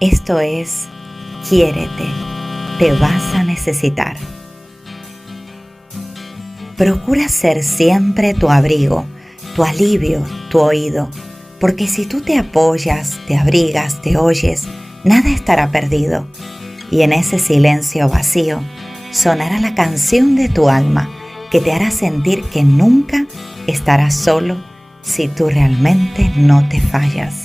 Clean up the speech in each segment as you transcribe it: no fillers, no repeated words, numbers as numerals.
Esto es Quiérete, te vas a necesitar. Procura ser siempre tu abrigo, tu alivio, tu oído, porque si tú te apoyas, te abrigas, te oyes, nada estará perdido. Y en ese silencio vacío sonará la canción de tu alma que te hará sentir que nunca estarás solo si tú realmente no te fallas.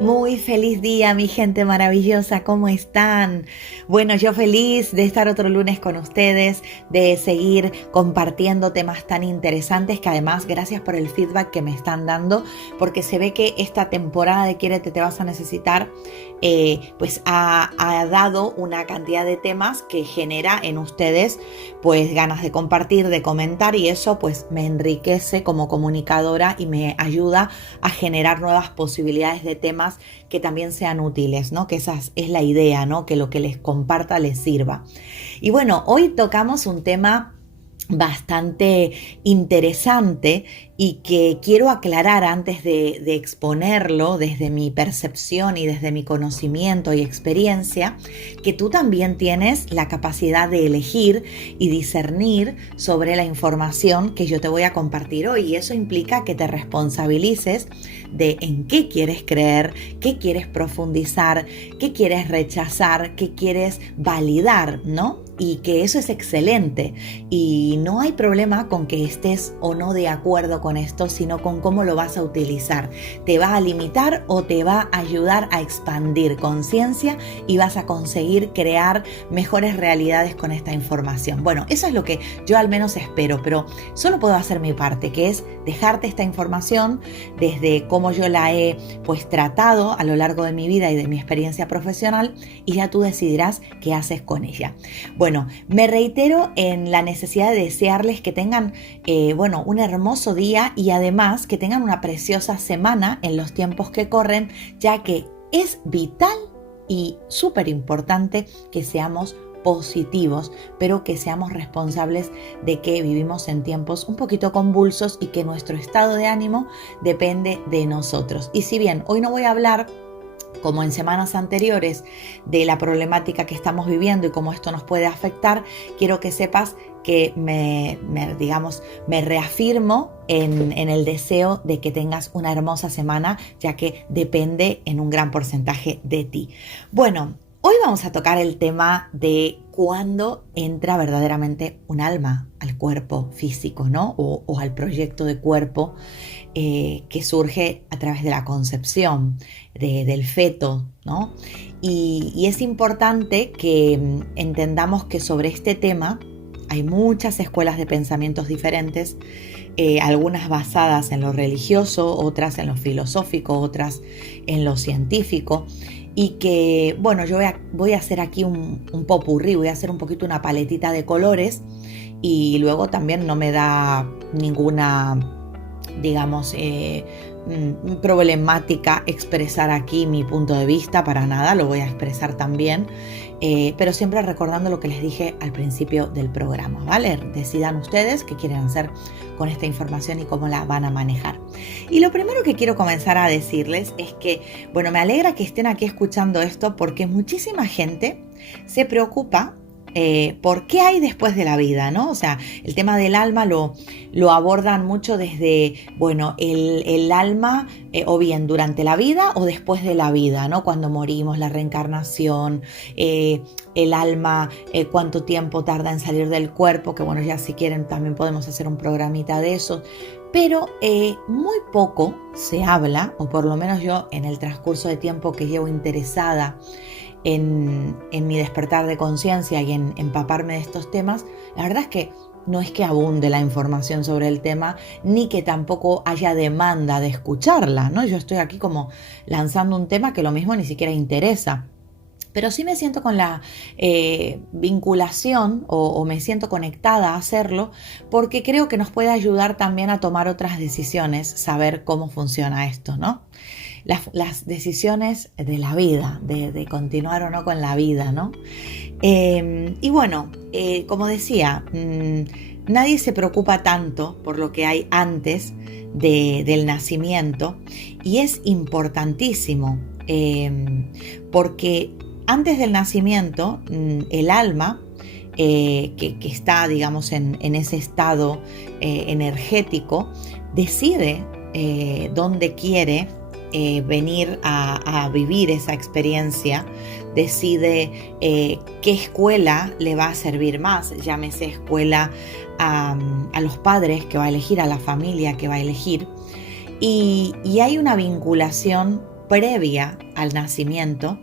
Muy feliz día, mi gente maravillosa, ¿cómo están? Bueno, yo feliz de estar otro lunes con ustedes, de seguir compartiendo temas tan interesantes que además gracias por el feedback que me están dando, porque se ve que esta temporada de Quiérete te vas a necesitar, pues ha dado una cantidad de temas que genera en ustedes pues ganas de compartir, de comentar, y eso pues me enriquece como comunicadora y me ayuda a generar nuevas posibilidades de temas que también sean útiles, ¿no? Que esa es la idea, ¿no? Que lo que les comparta les sirva. Y bueno, hoy tocamos un tema bastante interesante y que quiero aclarar antes de exponerlo desde mi percepción y desde mi conocimiento y experiencia, que tú también tienes la capacidad de elegir y discernir sobre la información que yo te voy a compartir hoy, y eso implica que te responsabilices de en qué quieres creer, qué quieres profundizar, qué quieres rechazar, qué quieres validar, ¿no? Y que eso es excelente y no hay problema con que estés o no de acuerdo con esto, sino con cómo lo vas a utilizar. ¿Te va a limitar o te va a ayudar a expandir conciencia y vas a conseguir crear mejores realidades con esta información? Bueno, eso es lo que yo al menos espero, pero solo puedo hacer mi parte, que es dejarte esta información desde cómo yo la he pues tratado a lo largo de mi vida y de mi experiencia profesional, y ya tú decidirás qué haces con ella. Bueno, me reitero en la necesidad de desearles que tengan, un hermoso día y además que tengan una preciosa semana en los tiempos que corren, ya que es vital y súper importante que seamos positivos, pero que seamos responsables de que vivimos en tiempos un poquito convulsos y que nuestro estado de ánimo depende de nosotros. Y si bien hoy no voy a hablar, como en semanas anteriores, de la problemática que estamos viviendo y cómo esto nos puede afectar, quiero que sepas que me reafirmo en el deseo de que tengas una hermosa semana, ya que depende en un gran porcentaje de ti. Bueno, hoy vamos a tocar el tema de cuándo entra verdaderamente un alma al cuerpo físico, ¿no? O al proyecto de cuerpo que surge a través de la concepción del feto, ¿no? Y es importante que entendamos que sobre este tema hay muchas escuelas de pensamientos diferentes, algunas basadas en lo religioso, otras en lo filosófico, otras en lo científico, y que, bueno, yo voy a hacer aquí un popurrí, voy a hacer un poquito una paletita de colores, y luego también no me da ninguna, digamos, problemática expresar aquí mi punto de vista, para nada, lo voy a expresar también, pero siempre recordando lo que les dije al principio del programa, ¿vale? Decidan ustedes qué quieren hacer con esta información y cómo la van a manejar. Y lo primero que quiero comenzar a decirles es que, bueno, me alegra que estén aquí escuchando esto, porque muchísima gente se preocupa por qué hay después de la vida, ¿no? O sea, el tema del alma lo abordan mucho desde, bueno, el alma, o bien durante la vida o después de la vida, ¿no? Cuando morimos, la reencarnación, el alma, cuánto tiempo tarda en salir del cuerpo, que bueno, ya si quieren también podemos hacer un programita de eso. Pero muy poco se habla, o por lo menos yo en el transcurso de tiempo que llevo interesada en mi despertar de conciencia y en empaparme de estos temas, la verdad es que abunde la información sobre el tema, ni que tampoco haya demanda de escucharla, ¿no? Yo estoy aquí como lanzando un tema que lo mismo ni siquiera interesa. Pero sí me siento con la vinculación o me siento conectada a hacerlo porque creo que nos puede ayudar también a tomar otras decisiones, saber cómo funciona esto, ¿no? Las decisiones de la vida, de continuar o no con la vida, ¿no? Y bueno, como decía, nadie se preocupa tanto por lo que hay antes del nacimiento y es importantísimo porque antes del nacimiento el alma que está, digamos, en ese estado energético decide dónde quiere venir a vivir esa experiencia, decide qué escuela le va a servir más, llámese escuela a los padres que va a elegir, a la familia que va a elegir, y hay una vinculación previa al nacimiento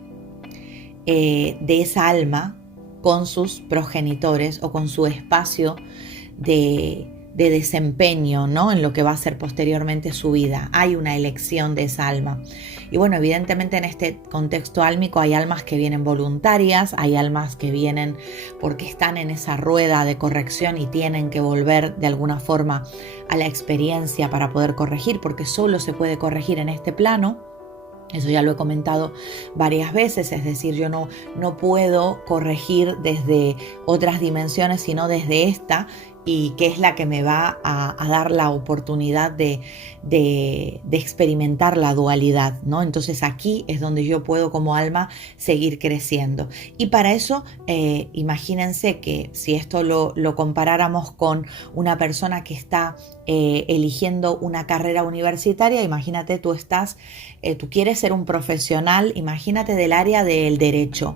de esa alma con sus progenitores o con su espacio de desempeño, ¿no? En lo que va a ser posteriormente su vida. Hay una elección de esa alma. Y bueno, evidentemente en este contexto álmico hay almas que vienen voluntarias, hay almas que vienen porque están en esa rueda de corrección y tienen que volver de alguna forma a la experiencia para poder corregir, porque solo se puede corregir en este plano. Eso ya lo he comentado varias veces, es decir, yo no puedo corregir desde otras dimensiones, sino desde esta, y que es la que me va a dar la oportunidad de experimentar la dualidad, ¿no? Entonces aquí es donde yo puedo como alma seguir creciendo. Y para eso, imagínense que si esto lo comparáramos con una persona que está eligiendo una carrera universitaria, imagínate tú quieres ser un profesional, imagínate del área del derecho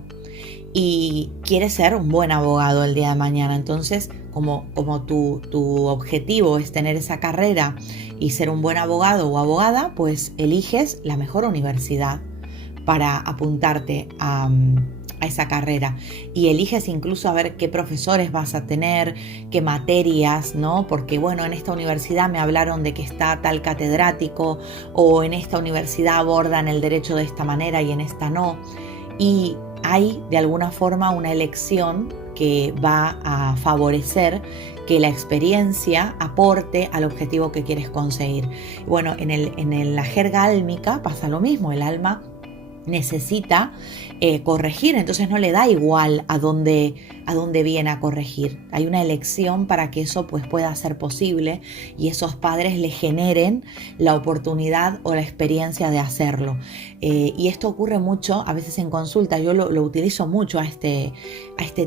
y quieres ser un buen abogado el día de mañana. Entonces, como tu objetivo es tener esa carrera y ser un buen abogado o abogada, pues eliges la mejor universidad para apuntarte a esa carrera y eliges incluso a ver qué profesores vas a tener, qué materias, ¿no? Porque bueno, en esta universidad me hablaron de que está tal catedrático, o en esta universidad abordan el derecho de esta manera y en esta no. Y hay de alguna forma una elección que va a favorecer que la experiencia aporte al objetivo que quieres conseguir. Bueno, en la jerga álmica pasa lo mismo, el alma necesita corregir, entonces no le da igual a dónde viene a corregir. Hay una elección para que eso pues pueda ser posible y esos padres le generen la oportunidad o la experiencia de hacerlo. Y esto ocurre mucho a veces en consulta. Yo lo utilizo mucho a este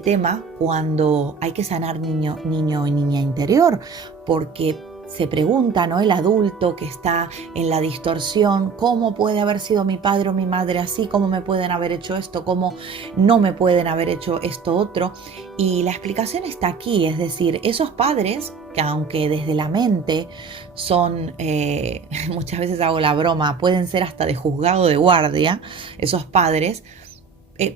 tema cuando hay que sanar niño y niña interior, porque se pregunta, ¿no? El adulto que está en la distorsión, ¿cómo puede haber sido mi padre o mi madre así? ¿Cómo me pueden haber hecho esto? ¿Cómo no me pueden haber hecho esto otro? Y la explicación está aquí, es decir, esos padres que aunque desde la mente son, muchas veces hago la broma, pueden ser hasta de juzgado de guardia, esos padres,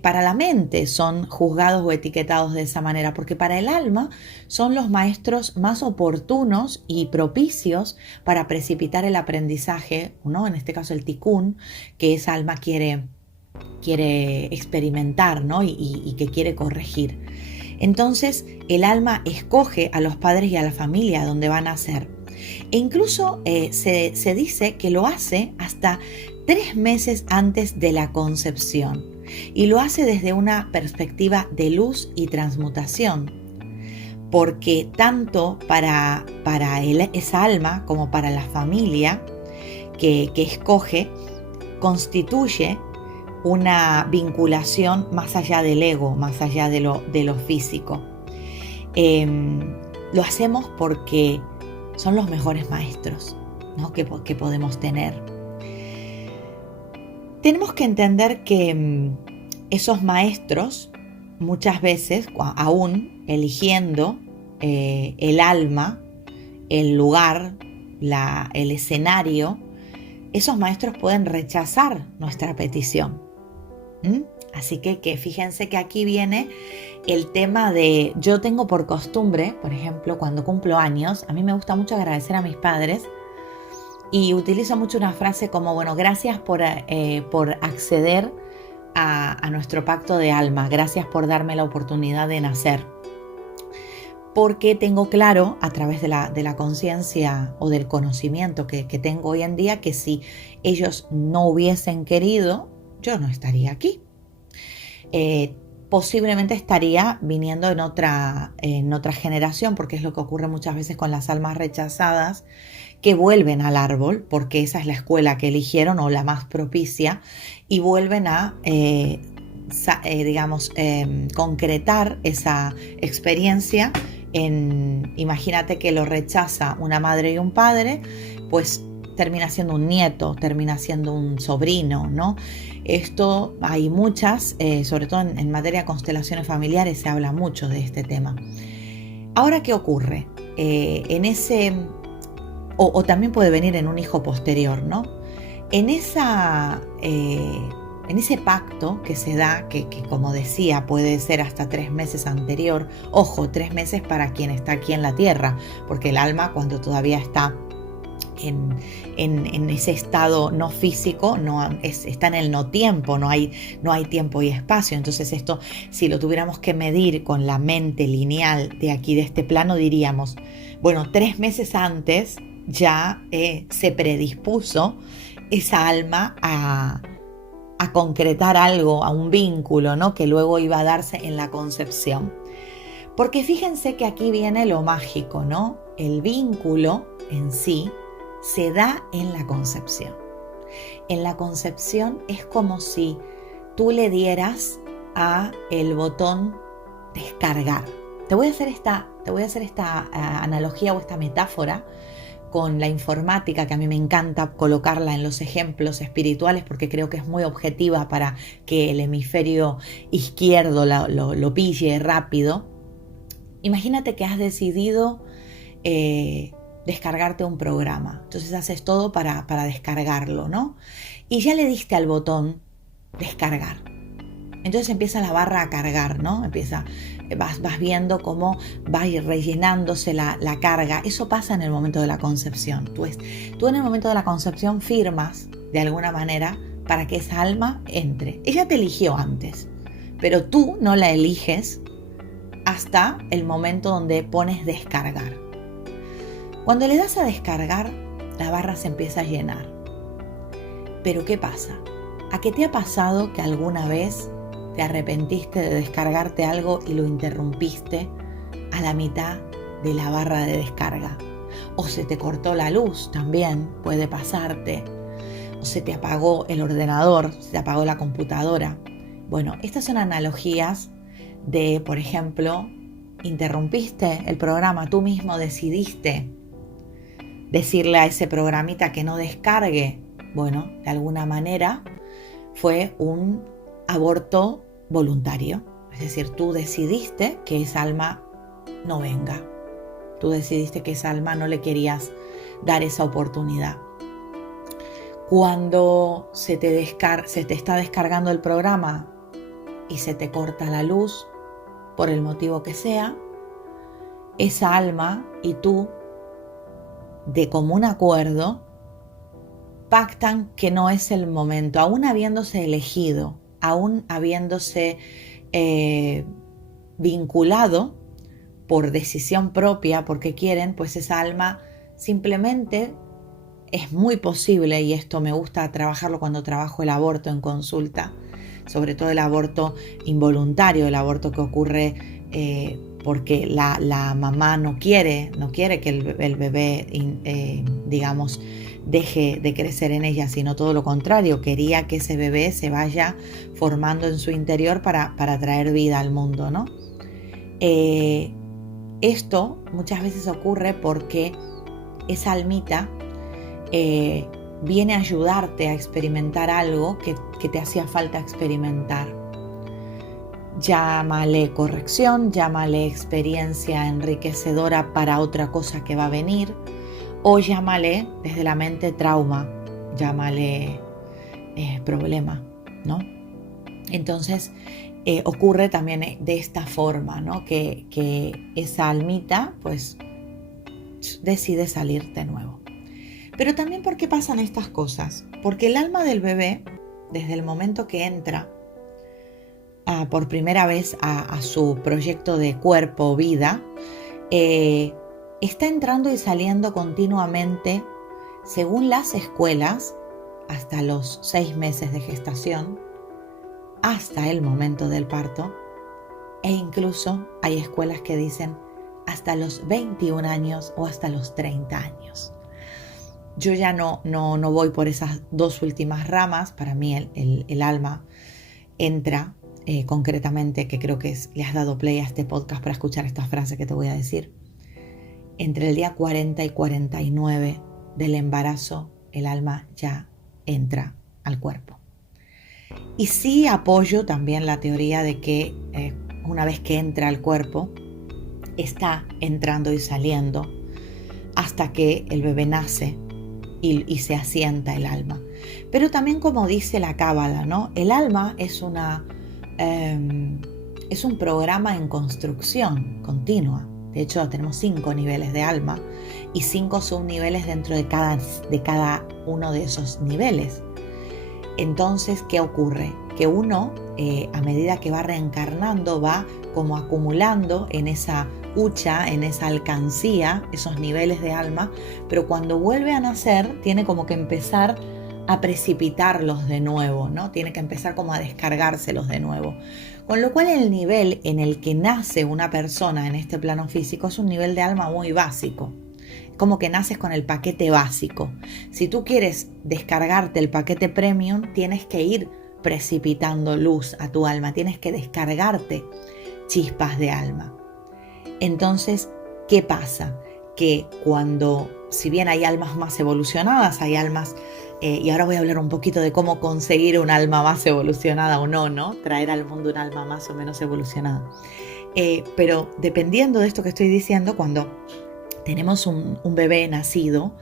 para la mente son juzgados o etiquetados de esa manera, porque para el alma son los maestros más oportunos y propicios para precipitar el aprendizaje, ¿no? En este caso el tikkun, que esa alma quiere experimentar, ¿no? y que quiere corregir. Entonces el alma escoge a los padres y a la familia donde van a nacer. E incluso se dice que lo hace hasta 3 meses antes de la concepción. Y lo hace desde una perspectiva de luz y transmutación, porque tanto para esa alma como para la familia que escoge, constituye una vinculación más allá del ego, más allá de lo físico. Lo hacemos porque son los mejores maestros, ¿no? que podemos tener. Tenemos que entender que esos maestros, muchas veces, aún eligiendo el alma, el lugar, el escenario, esos maestros pueden rechazar nuestra petición. Así que fíjense que aquí viene el tema de, yo tengo por costumbre, por ejemplo, cuando cumplo años, a mí me gusta mucho agradecer a mis padres. Y utilizo mucho una frase como, bueno, gracias por acceder a nuestro pacto de alma. Gracias por darme la oportunidad de nacer. Porque tengo claro a través de la conciencia o del conocimiento que tengo hoy en día que si ellos no hubiesen querido, yo no estaría aquí. Posiblemente estaría viniendo en otra generación, porque es lo que ocurre muchas veces con las almas rechazadas, que vuelven al árbol, porque esa es la escuela que eligieron o la más propicia, y vuelven a, concretar esa experiencia. Imagínate que lo rechaza una madre y un padre, pues termina siendo un nieto, termina siendo un sobrino, ¿no? Esto hay muchas, sobre todo en materia de constelaciones familiares se habla mucho de este tema. Ahora, ¿qué ocurre? O también puede venir en un hijo posterior, ¿no? En ese pacto que se da, que como decía puede ser hasta 3 meses anterior, ojo, 3 meses para quien está aquí en la tierra, porque el alma cuando todavía está en ese estado no físico, está en el no tiempo, no hay tiempo y espacio. Entonces esto, si lo tuviéramos que medir con la mente lineal de aquí, de este plano, diríamos, bueno, 3 meses antes ya se predispuso esa alma a concretar algo, a un vínculo, ¿no? Que luego iba a darse en la concepción. Porque fíjense que aquí viene lo mágico, ¿no? El vínculo en sí se da en la concepción. En la concepción es como si tú le dieras a el botón descargar. Te voy a hacer esta analogía o esta metáfora con la informática, que a mí me encanta colocarla en los ejemplos espirituales porque creo que es muy objetiva para que el hemisferio izquierdo lo pille rápido. Imagínate que has decidido descargarte un programa, entonces haces todo para descargarlo, ¿no? Y ya le diste al botón descargar. Entonces empieza la barra a cargar, ¿no? Vas viendo cómo va a ir rellenándose la carga. Eso pasa en el momento de la concepción. Tú en el momento de la concepción firmas de alguna manera para que esa alma entre. Ella te eligió antes, pero tú no la eliges hasta el momento donde pones descargar. Cuando le das a descargar, la barra se empieza a llenar. Pero ¿qué pasa? ¿A qué te ha pasado que alguna vez te arrepentiste de descargarte algo y lo interrumpiste a la mitad de la barra de descarga? O se te cortó la luz, también puede pasarte. O se te apagó el ordenador, se te apagó la computadora. Bueno, estas son analogías de, por ejemplo, interrumpiste el programa, tú mismo decidiste decirle a ese programita que no descargue. Bueno, de alguna manera fue un aborto voluntario. Es decir, tú decidiste que esa alma no venga. Tú decidiste que esa alma no le querías dar esa oportunidad. Cuando se te está descargando el programa y se te corta la luz, por el motivo que sea, esa alma y tú, de común acuerdo, pactan que no es el momento, aún habiéndose elegido, aún habiéndose vinculado por decisión propia, porque quieren, pues esa alma simplemente, es muy posible, y esto me gusta trabajarlo cuando trabajo el aborto en consulta, sobre todo el aborto involuntario, el aborto que ocurre porque la mamá no quiere que el bebé, deje de crecer en ella, sino todo lo contrario, quería que ese bebé se vaya formando en su interior para traer vida al mundo, ¿no? Esto muchas veces ocurre porque esa almita viene a ayudarte a experimentar algo que te hacía falta experimentar. Llámale corrección, llámale experiencia enriquecedora para otra cosa que va a venir, o llámale desde la mente trauma, llámale problema, ¿no? Entonces ocurre también de esta forma, ¿no? Que esa almita pues decide salir de nuevo. Pero también, ¿por qué pasan estas cosas? Porque el alma del bebé, desde el momento que entra por primera vez a su proyecto de cuerpo o vida, está entrando y saliendo continuamente, según las escuelas, hasta los 6 meses de gestación, hasta el momento del parto, e incluso hay escuelas que dicen hasta los 21 años o hasta los 30 años. Yo ya no voy por esas dos últimas ramas. Para mí el alma entra concretamente, que creo que le has dado play a este podcast para escuchar esta frase que te voy a decir. Entre el día 40 y 49 del embarazo, el alma ya entra al cuerpo. Y sí apoyo también la teoría de que una vez que entra al cuerpo, está entrando y saliendo hasta que el bebé nace y se asienta el alma. Pero también, como dice la Cábala, ¿no? El alma es un programa en construcción continua. De hecho, tenemos 5 niveles de alma y 5 subniveles dentro de cada uno de esos niveles. Entonces, ¿qué ocurre? Que uno, a medida que va reencarnando, va como acumulando en esa hucha, en esa alcancía, esos niveles de alma, pero cuando vuelve a nacer, tiene como que empezar a precipitarlos de nuevo, ¿no? Tiene que empezar como a descargárselos de nuevo. Con lo cual, el nivel en el que nace una persona en este plano físico es un nivel de alma muy básico. Como que naces con el paquete básico. Si tú quieres descargarte el paquete premium, tienes que ir precipitando luz a tu alma, tienes que descargarte chispas de alma. Entonces, ¿qué pasa? Que si bien hay almas más evolucionadas, hay almas, y ahora voy a hablar un poquito de cómo conseguir un alma más evolucionada o no, traer al mundo un alma más o menos evolucionada. Pero dependiendo de esto que estoy diciendo, cuando tenemos un bebé nacido,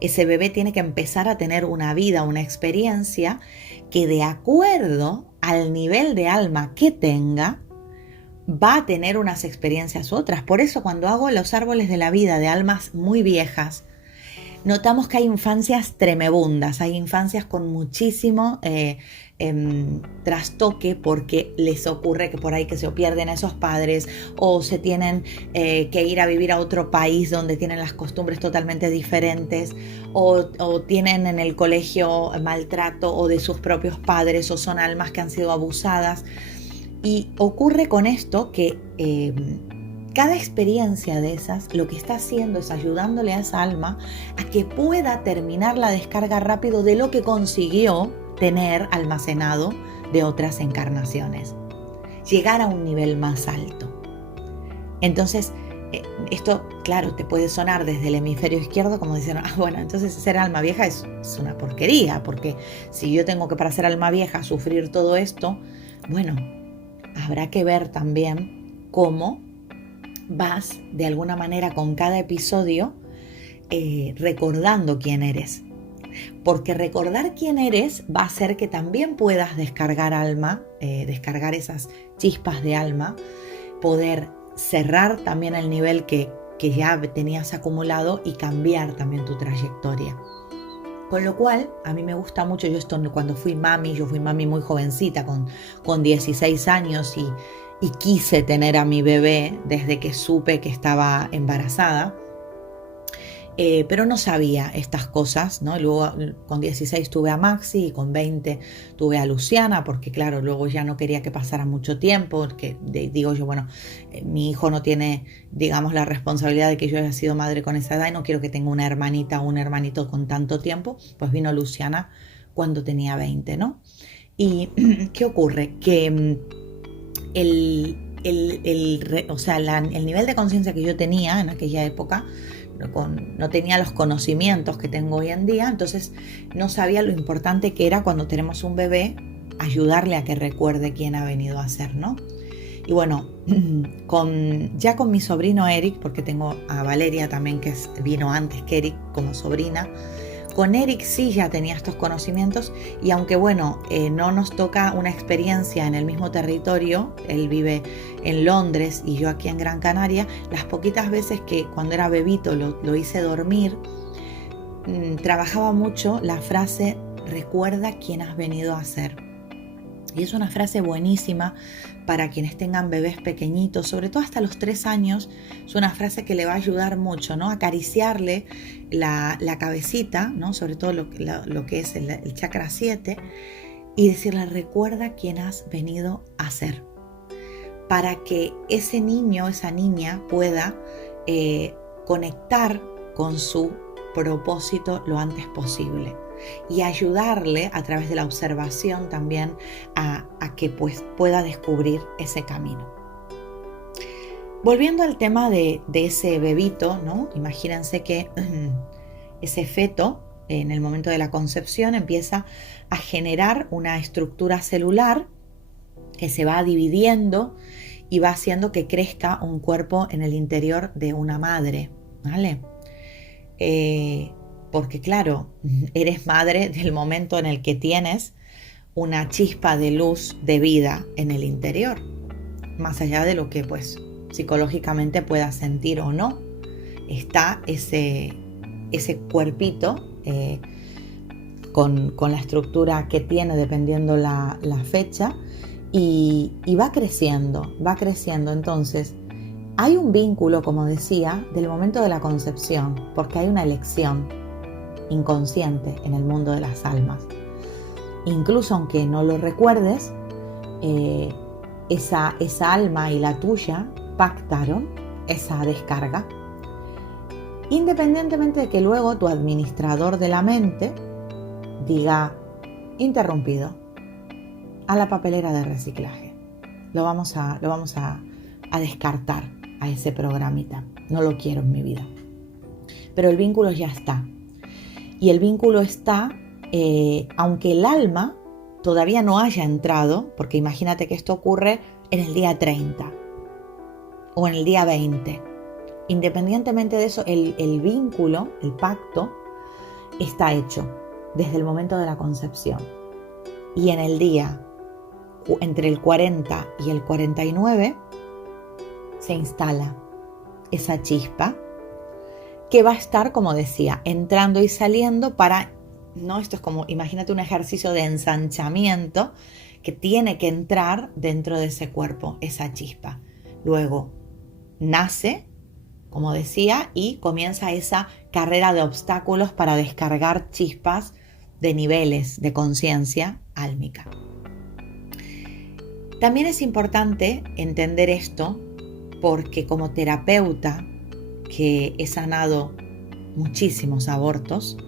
ese bebé tiene que empezar a tener una vida, una experiencia que, de acuerdo al nivel de alma que tenga, va a tener unas experiencias u otras. Por eso, cuando hago los árboles de la vida de almas muy viejas, notamos que hay infancias tremebundas, hay infancias con muchísimo trastoque, porque les ocurre que por ahí que se pierden a esos padres o se tienen que ir a vivir a otro país donde tienen las costumbres totalmente diferentes, o tienen en el colegio maltrato o de sus propios padres, o son almas que han sido abusadas. Y ocurre con esto que cada experiencia de esas lo que está haciendo es ayudándole a esa alma a que pueda terminar la descarga rápido de lo que consiguió tener almacenado de otras encarnaciones. Llegar a un nivel más alto. Entonces, esto, claro, te puede sonar desde el hemisferio izquierdo como diciendo, bueno, entonces ser alma vieja es una porquería, porque si yo tengo que, para ser alma vieja, sufrir todo esto, bueno, habrá que ver también cómo vas de alguna manera con cada episodio recordando quién eres. Porque recordar quién eres va a hacer que también puedas descargar alma, descargar esas chispas de alma, poder cerrar también el nivel que ya tenías acumulado y cambiar también tu trayectoria. Con lo cual, a mí me gusta mucho, cuando fui mami, yo fui mami muy jovencita, con 16 años, y quise tener a mi bebé desde que supe que estaba embarazada, pero no sabía estas cosas, ¿no? Luego con 16 tuve a Maxi y con 20 tuve a Luciana, porque claro, luego ya no quería que pasara mucho tiempo, porque digo yo, bueno, mi hijo no tiene, digamos, la responsabilidad de que yo haya sido madre con esa edad y no quiero que tenga una hermanita o un hermanito con tanto tiempo. Pues vino Luciana cuando tenía 20, ¿no? Y ¿qué ocurre? Que el nivel de conciencia que yo tenía en aquella época, no tenía los conocimientos que tengo hoy en día, entonces no sabía lo importante que era, cuando tenemos un bebé, ayudarle a que recuerde quién ha venido a ser, ¿no? Y bueno, ya con mi sobrino Eric, porque tengo a Valeria también, que vino antes que Eric como sobrina. Con Eric sí ya tenía estos conocimientos, y aunque bueno, no nos toca una experiencia en el mismo territorio, él vive en Londres y yo aquí en Gran Canaria, las poquitas veces que cuando era bebito lo hice dormir, trabajaba mucho la frase, recuerda quién has venido a ser. Y es una frase buenísima para quienes tengan bebés pequeñitos, sobre todo hasta los 3 años. Es una frase que le va a ayudar mucho, ¿no? Acariciarle la cabecita, ¿no? Sobre todo lo que es el chakra 7, y decirle: recuerda quién has venido a ser. Para que ese niño, esa niña pueda conectar con su propósito lo antes posible. Y ayudarle a través de la observación también a que pues pueda descubrir ese camino. Volviendo al tema de ese bebito, ¿no? Imagínense que ese feto en el momento de la concepción empieza a generar una estructura celular que se va dividiendo y va haciendo que crezca un cuerpo en el interior de una madre, ¿vale? Porque claro, eres madre del momento en el que tienes una chispa de luz de vida en el interior, más allá de lo que pues psicológicamente puedas sentir o no. Está ese cuerpito con la estructura que tiene dependiendo la fecha y va creciendo. Entonces hay un vínculo, como decía, del momento de la concepción, porque hay una elección inconsciente en el mundo de las almas. Incluso aunque no lo recuerdes, esa alma y la tuya pactaron esa descarga, independientemente de que luego tu administrador de la mente diga: interrumpido, a la papelera de reciclaje, lo vamos a descartar a ese programita, no lo quiero en mi vida. Pero el vínculo ya está. Y el vínculo está, aunque el alma todavía no haya entrado, porque imagínate que esto ocurre en el día 30 o en el día 20. Independientemente de eso, el vínculo, el pacto, está hecho desde el momento de la concepción. Y en el día entre el 40 y el 49 se instala esa chispa, que va a estar, como decía, entrando y saliendo ¿no? Esto es como, imagínate un ejercicio de ensanchamiento que tiene que entrar dentro de ese cuerpo, esa chispa. Luego nace, como decía, y comienza esa carrera de obstáculos para descargar chispas de niveles de conciencia álmica. También es importante entender esto porque como terapeuta, que he sanado muchísimos abortos,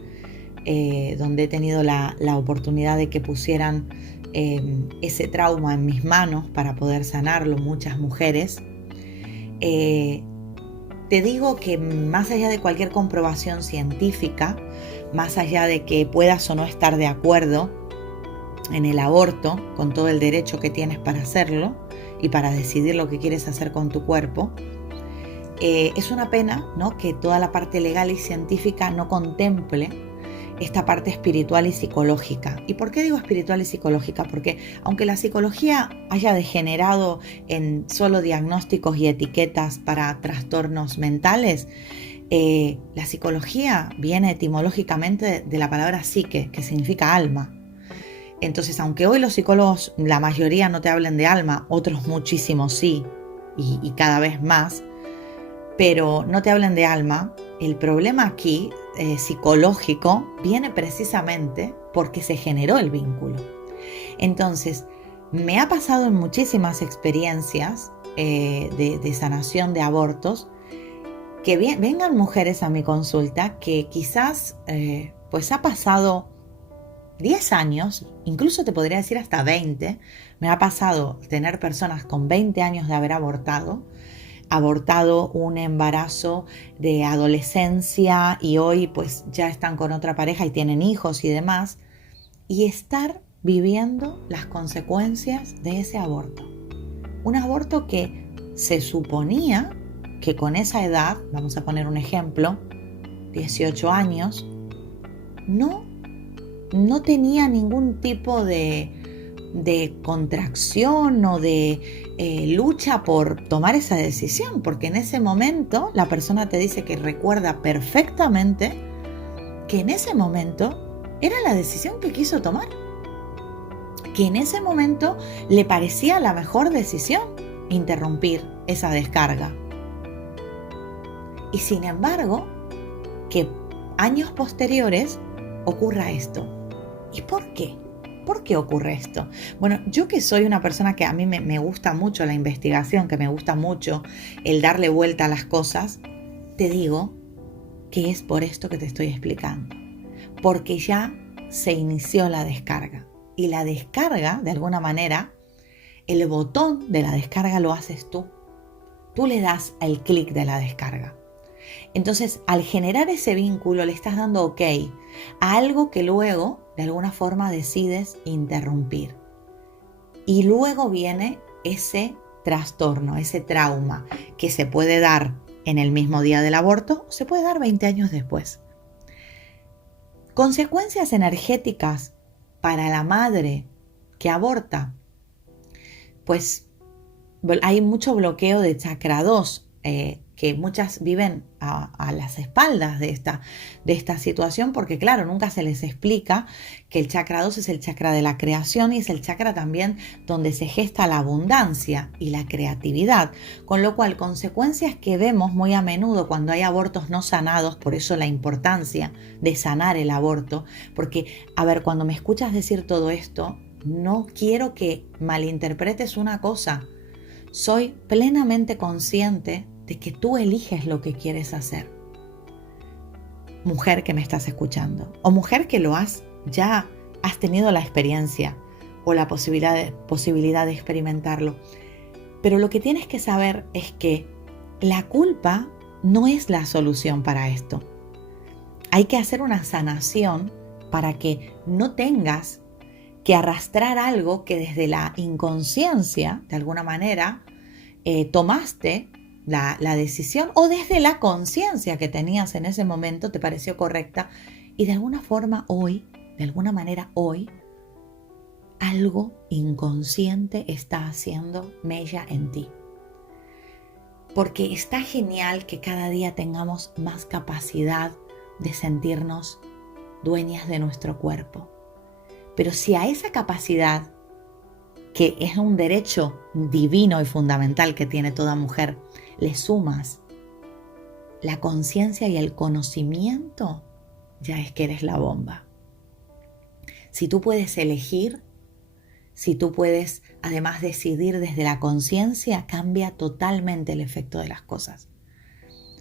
donde he tenido la oportunidad de que pusieran ese trauma en mis manos para poder sanarlo, muchas mujeres, te digo que más allá de cualquier comprobación científica, más allá de que puedas o no estar de acuerdo en el aborto, con todo el derecho que tienes para hacerlo y para decidir lo que quieres hacer con tu cuerpo, es una pena, ¿no?, que toda la parte legal y científica no contemple esta parte espiritual y psicológica. ¿Y por qué digo espiritual y psicológica? Porque aunque la psicología haya degenerado en solo diagnósticos y etiquetas para trastornos mentales, la psicología viene etimológicamente de la palabra psique, que significa alma. Entonces, aunque hoy los psicólogos, la mayoría no te hablen de alma, otros muchísimos sí, y cada vez más, pero no te hablen de alma, el problema aquí psicológico viene precisamente porque se generó el vínculo. Entonces, me ha pasado en muchísimas experiencias de sanación de abortos que vengan mujeres a mi consulta que quizás pues ha pasado 10 años, incluso te podría decir hasta 20, me ha pasado tener personas con 20 años de haber abortado un embarazo de adolescencia y hoy pues ya están con otra pareja y tienen hijos y demás, y estar viviendo las consecuencias de ese aborto. Un aborto que se suponía que con esa edad, vamos a poner un ejemplo, 18 años, no tenía ningún tipo de contracción o de lucha por tomar esa decisión, porque en ese momento la persona te dice que recuerda perfectamente que en ese momento era la decisión que quiso tomar. que en ese momento le parecía la mejor decisión interrumpir esa descarga. Y sin embargo, que años posteriores ocurra esto. ¿Y por qué? ¿Por qué ocurre esto? Bueno, yo que soy una persona que a mí me gusta mucho la investigación, que me gusta mucho el darle vuelta a las cosas, te digo que es por esto que te estoy explicando. Porque ya se inició la descarga. Y la descarga, de alguna manera, el botón de la descarga lo haces tú. Tú le das el clic de la descarga. Entonces, al generar ese vínculo, le estás dando OK a algo que luego, de alguna forma, decides interrumpir. Y luego viene ese trastorno, ese trauma, que se puede dar en el mismo día del aborto o se puede dar 20 años después. Consecuencias energéticas para la madre que aborta. Pues hay mucho bloqueo de chakra 2, que muchas viven a las espaldas de esta situación, porque claro, nunca se les explica que el chakra 2 es el chakra de la creación y es el chakra también donde se gesta la abundancia y la creatividad, con lo cual consecuencias que vemos muy a menudo cuando hay abortos no sanados, por eso la importancia de sanar el aborto, porque a ver, cuando me escuchas decir todo esto, no quiero que malinterpretes una cosa. Soy plenamente consciente de que tú eliges lo que quieres hacer. Mujer que me estás escuchando, o mujer que ya has tenido la experiencia o la posibilidad de experimentarlo. Pero lo que tienes que saber es que la culpa no es la solución para esto. Hay que hacer una sanación para que no tengas que arrastrar algo que desde la inconsciencia, de alguna manera, tomaste la decisión, o desde la conciencia que tenías en ese momento te pareció correcta, y de alguna manera hoy, algo inconsciente está haciendo mella en ti. Porque está genial que cada día tengamos más capacidad de sentirnos dueñas de nuestro cuerpo. Pero si a esa capacidad, que es un derecho divino y fundamental que tiene toda mujer, le sumas la conciencia y el conocimiento, ya es que eres la bomba. Si tú puedes elegir, si tú puedes además decidir desde la conciencia, cambia totalmente el efecto de las cosas.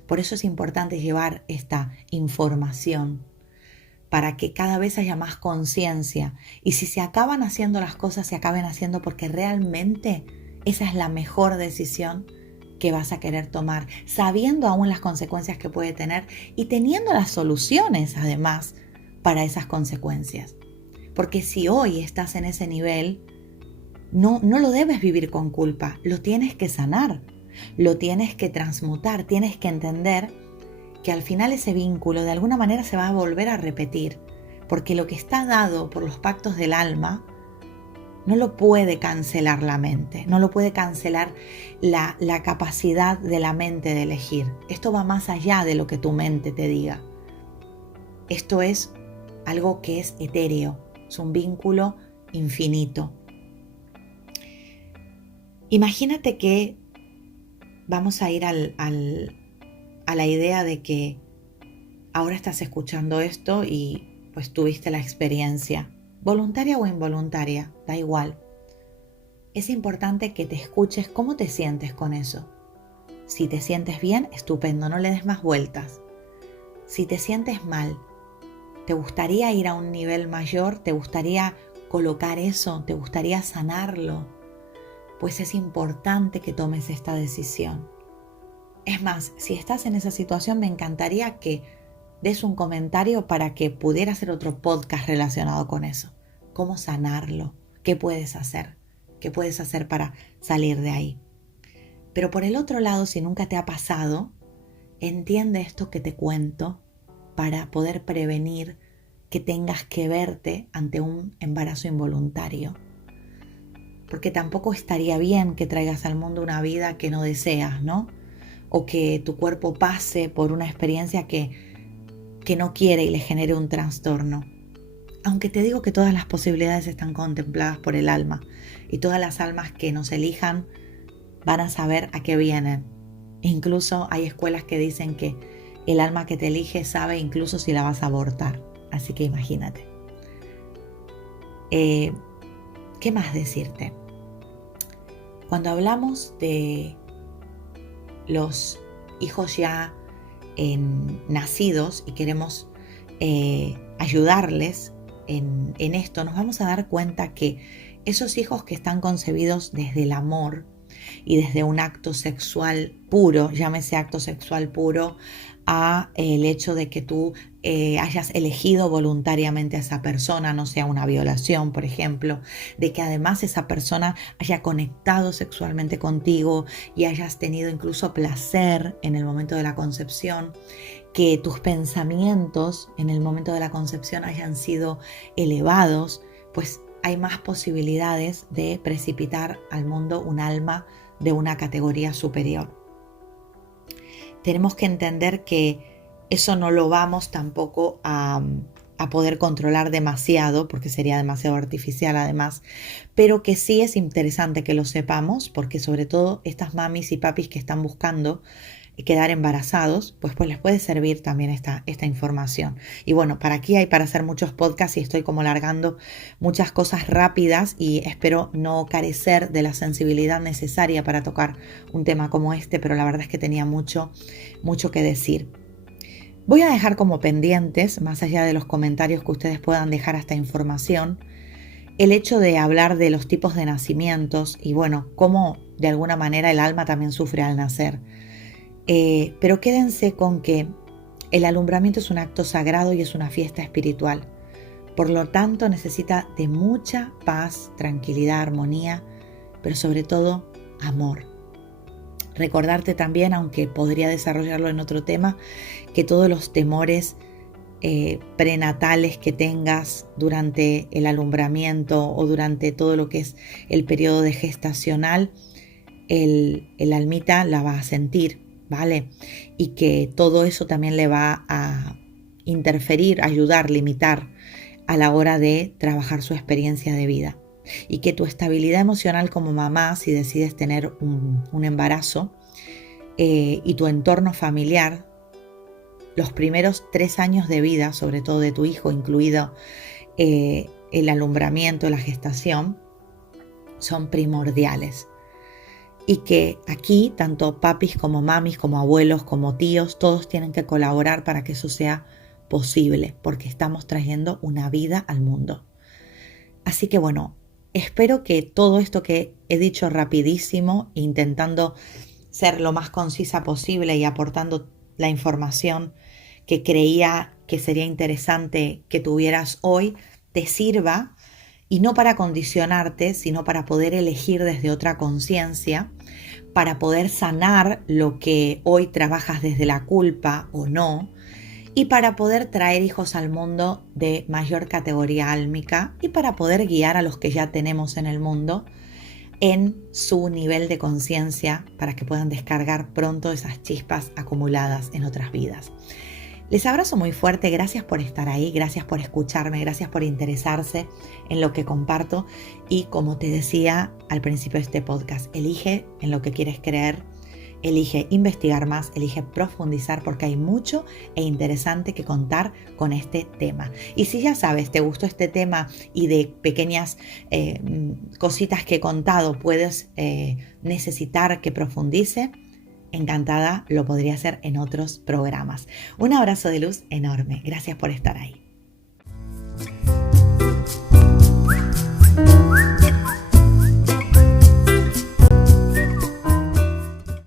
Por eso es importante llevar esta información para que cada vez haya más conciencia, y si se acaban haciendo las cosas, se acaben haciendo porque realmente esa es la mejor decisión que vas a querer tomar, sabiendo aún las consecuencias que puede tener y teniendo las soluciones además para esas consecuencias. Porque si hoy estás en ese nivel, no lo debes vivir con culpa, lo tienes que sanar, lo tienes que transmutar, tienes que entender que al final ese vínculo de alguna manera se va a volver a repetir, porque lo que está dado por los pactos del alma no lo puede cancelar la mente, no lo puede cancelar la capacidad de la mente de elegir. Esto va más allá de lo que tu mente te diga. Esto es algo que es etéreo, es un vínculo infinito. Imagínate que vamos a ir a la idea de que ahora estás escuchando esto y pues tuviste la experiencia, voluntaria o involuntaria, da igual. Es importante que te escuches cómo te sientes con eso. Si te sientes bien, estupendo, no le des más vueltas. Si te sientes mal, ¿te gustaría ir a un nivel mayor? ¿Te gustaría colocar eso? ¿Te gustaría sanarlo? Pues es importante que tomes esta decisión. Es más, si estás en esa situación, me encantaría que des un comentario para que pudiera hacer otro podcast relacionado con eso. ¿Cómo sanarlo? ¿Qué puedes hacer? ¿Qué puedes hacer para salir de ahí? Pero por el otro lado, si nunca te ha pasado, entiende esto que te cuento para poder prevenir que tengas que verte ante un embarazo involuntario. Porque tampoco estaría bien que traigas al mundo una vida que no deseas, ¿no? O que tu cuerpo pase por una experiencia que no quiere y le genere un trastorno. aunque te digo que todas las posibilidades están contempladas por el alma y todas las almas que nos elijan van a saber a qué vienen. Incluso hay escuelas que dicen que el alma que te elige sabe incluso si la vas a abortar. Así que imagínate. ¿Qué más decirte? Cuando hablamos de los hijos ya nacidos y queremos ayudarles en esto, nos vamos a dar cuenta que esos hijos que están concebidos desde el amor y desde un acto sexual puro, llámese acto sexual puro a el hecho de que tú hayas elegido voluntariamente a esa persona, no sea una violación, por ejemplo, de que además esa persona haya conectado sexualmente contigo y hayas tenido incluso placer en el momento de la concepción, que tus pensamientos en el momento de la concepción hayan sido elevados, pues hay más posibilidades de precipitar al mundo un alma de una categoría superior. Tenemos que entender que eso no lo vamos tampoco a poder controlar demasiado, porque sería demasiado artificial además, pero que sí es interesante que lo sepamos, porque sobre todo estas mamis y papis que están buscando quedar embarazados, pues les puede servir también esta información. Y bueno, para aquí hay para hacer muchos podcasts y estoy como largando muchas cosas rápidas y espero no carecer de la sensibilidad necesaria para tocar un tema como este, pero la verdad es que tenía mucho que decir. Voy a dejar como pendientes, más allá de los comentarios que ustedes puedan dejar a esta información, el hecho de hablar de los tipos de nacimientos y bueno, cómo de alguna manera el alma también sufre al nacer. Pero quédense con que el alumbramiento es un acto sagrado y es una fiesta espiritual. Por lo tanto, necesita de mucha paz, tranquilidad, armonía, pero sobre todo amor. Recordarte también, aunque podría desarrollarlo en otro tema, que todos los temores prenatales que tengas durante el alumbramiento o durante todo lo que es el periodo de gestacional, el almita la va a sentir, ¿vale? Y que todo eso también le va a interferir, ayudar, limitar a la hora de trabajar su experiencia de vida. Y que tu estabilidad emocional como mamá, si decides tener un embarazo, y tu entorno familiar, los primeros 3 años de vida, sobre todo de tu hijo, incluido el alumbramiento, la gestación, son primordiales. Y que aquí tanto papis como mamis, como abuelos, como tíos, todos tienen que colaborar para que eso sea posible, porque estamos trayendo una vida al mundo. Así que bueno, espero que todo esto que he dicho rapidísimo, intentando ser lo más concisa posible y aportando la información que creía que sería interesante que tuvieras hoy, te sirva, y no para condicionarte, sino para poder elegir desde otra conciencia, para poder sanar lo que hoy trabajas desde la culpa o no, y para poder traer hijos al mundo de mayor categoría álmica y para poder guiar a los que ya tenemos en el mundo en su nivel de conciencia para que puedan descargar pronto esas chispas acumuladas en otras vidas. Les abrazo muy fuerte, gracias por estar ahí, gracias por escucharme, gracias por interesarse en lo que comparto y como te decía al principio de este podcast, elige en lo que quieres creer, elige investigar más, elige profundizar porque hay mucho e interesante que contar con este tema. Y si ya sabes, te gustó este tema y de pequeñas cositas que he contado puedes necesitar que profundice, encantada lo podría hacer en otros programas. Un abrazo de luz enorme. Gracias por estar ahí.